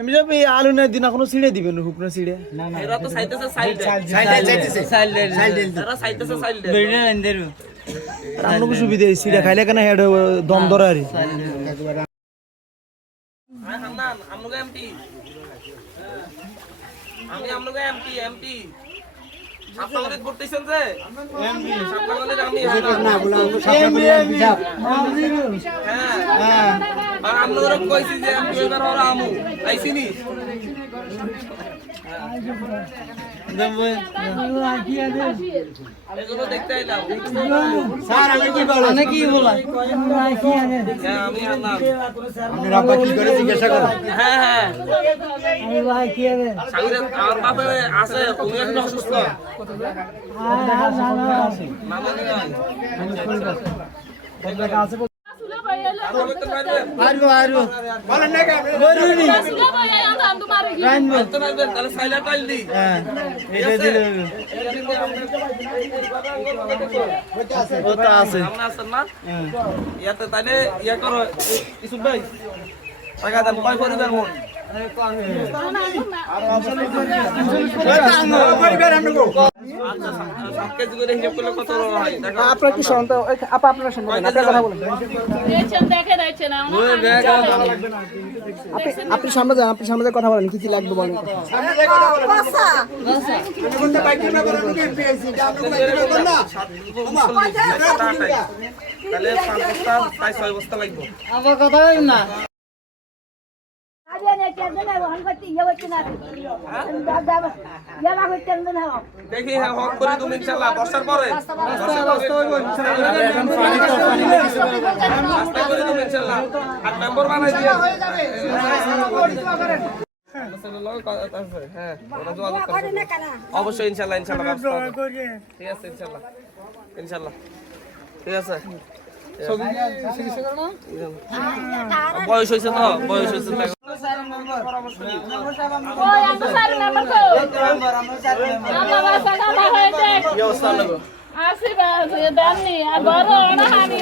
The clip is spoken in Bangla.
আমি যাবে আলু না দিন এখনো ছিড়ে দিবেন হুকনা ছিড়ে না না এরা তো সাইতেছে সাইড এরা সাইতেছে সাইড রান্না সুবিধা ছিড়ে খাইলে কেন হেড দম ধরে আরে হান্নান আমনুকে এমপি আমি আমনুকে এমপি এমপি আপনারা করতেছেন যে এমপি আপনারা আমি না বলা এমপি হ্যাঁ আর আমনুরা কইছি যে এমপি এবার ওরা আমু আইছিনি এগুলো দেখতে আইলাম স্যার আমি কি বলা আমি কি বলা আমি আল্লাহ আপনি রাব্বা কি করে জিজ্ঞাসা করেন হ্যাঁ হ্যাঁ আমি ভাই কি হবে সাগরে আমার বাপে আছে উনি একটু অসুস্থ মামা নেই আরো আরো বলেন না কেন বলুনি তাহলে সাইলা টাইল দি হ্যাঁ এটা দিলে ওটা আছে আমরা আছেন না ইয়াতে তাইলে ইয়া করো কিছু ভাই টাকা দেন কয় পরিবার মন আপনার কি সন্তান আপা আপনার সন্তান আপনার কথা বলেন আপনি সামনে যান আপনি সামনে কথা বলেন কি কি লাগবে বলেন তাহলে 5 বস্তা 6 বস্তা লাগবে আমার কথা বলেন না দেখি হ্যাঁ হক করে তুমি ইনশাআল্লাহ বর্ষার পরে রাস্তা করে তুমি ইনশাআল্লাহ আর মেম্বার বানাই দিয়া হ্যাঁ ওরা যোগাযোগ করবে অবশ্যই ইনশাআল্লাহ ইনশাআল্লাহ ঠিক আছে ইনশাআল্লাহ ইনশাআল্লাহ ঠিক আছে বয়স হয়েছে তো বয়স হয়েছে আসি বা দেননি আর বড় না হানি